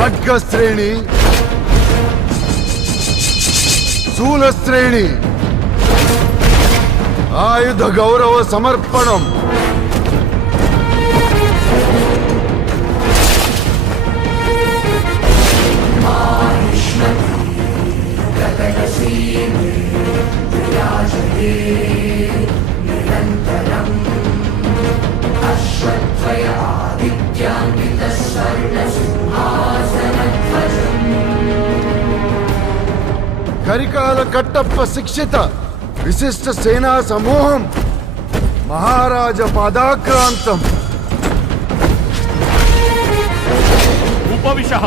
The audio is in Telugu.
ఖడ్గశ్రేణి శూలశ్రేణి ఆయుధ గౌరవ సమర్పణం. కరికాల కట్టప్ప శిక్షిత విశిష్ట సేనా సమూహం మహారాజ పాదాక్రాంతం. ఉపవిశః.